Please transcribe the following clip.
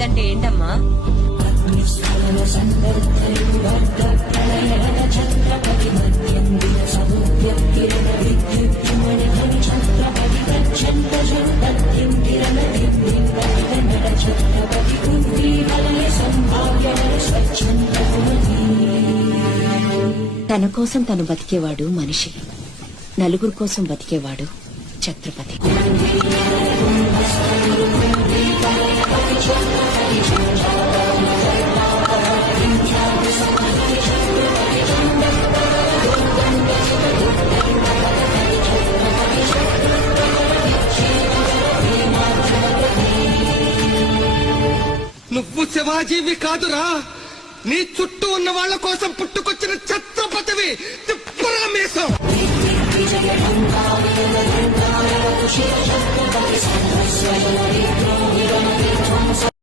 అభివృద్ధి అంటే ఏంటమ్మా? తన కోసం తను బతికేవాడు మనిషి, నలుగురు కోసం బతికేవాడు ఛత్రపతి. నువ్వు శివాజీవి కాదురా, నీ చుట్టూ ఉన్న వాళ్ళ కోసం పుట్టుకొచ్చిన ఛత్రపతివి. తిప్పరామేశం.